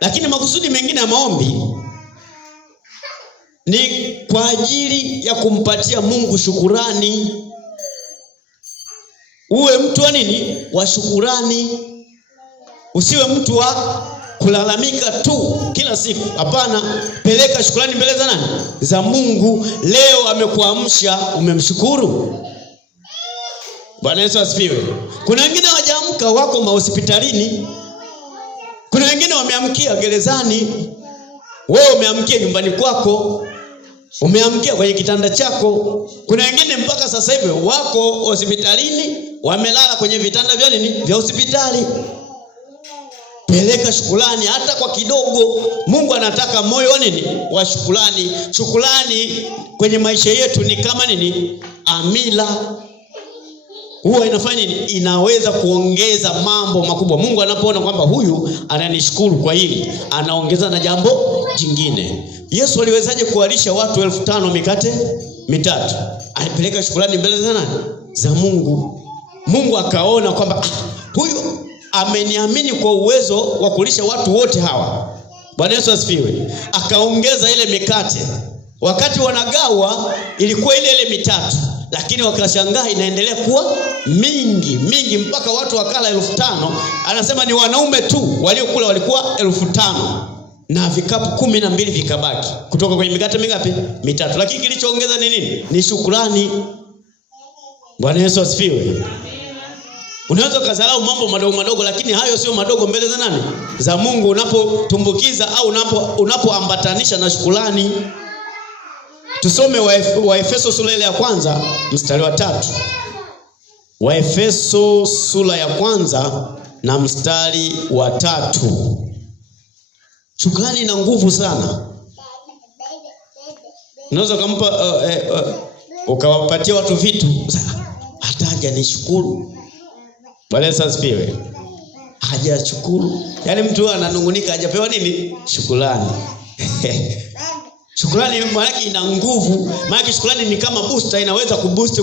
Lakini makusudi mengine ya maombi ni kwa ajili ya kumpatia Mungu shukurani. Uwe mtu wa nini? Wa shukurani. Usiwe mtu wa kulalamika tu kila siku. Hapana, peleka shukrani mbele za nani? Za Mungu. Leo amekuamsha, umemshukuru? Bwana Yesu asifiwe. Kuna wengine hawajaamka, wako mahospitalini. Kuna wengine wameamkia gerezani. Wewe umeamkia nyumbani kwako, umeamkia kwenye kitanda chako. Kuna wengine mpaka sasa hivi wako hospitalini, wamelala kwenye vitanda vya nini? Vya hospitali. Peleka shukrani hata kwa kidogo. Mungu anataka moyo wa nini? Wa shukrani. Shukrani kwenye maisha yetu ni kama nini? Amila. Huwa inafanya nini? Inaweza kuongeza mambo makubwa. Mungu anapoona kwamba huyu ananishukuru kwa hili, anaongeza na jambo jingine. Yesu aliwezaje kuwalisha watu 5,000 mikate mitatu? Alipeleka shukrani mbele za nani? Za Mungu. Mungu akaona kwamba huyu ameniamini kwa uwezo wa kulisha watu wote hawa. Bwana Yesu asifiwe. Akaongeza ile mikate. Wakati wanagawa ilikuwa ile mitatu, lakini wakashangaa inaendelea kuwa mingi mpaka watu wakala 5,000. Anasema ni wanaume tu waliokula walikuwa 5,000 na vikapu 12 vikabaki kutoka kwenye mikate mingapi? Mitatu. Lakini kilichoongeza ni nini? Ni shukrani. Bwana Yesu asifiwe. Unaweza kudharau mambo madogo, lakini hayo sio madogo mbele za nani? Za Mungu. Unapotumbukiza au unapoambatanisha na shukrani. Tusome Waefeso sura ya 1 mstari wa 3. Waefeso sura ya 1 na mstari wa 3. Shukrani ina nguvu sana. Unaweza kumpa ukawapatia watu vitu, hata hajanishukuru. Bwana Yesu asifiwe. Hajashukuru. Yaani mtu ananungunika hajapewa nini? Shukrani. Shukrani maana ina nguvu. Maana shukrani ni kama booster, inaweza kuboost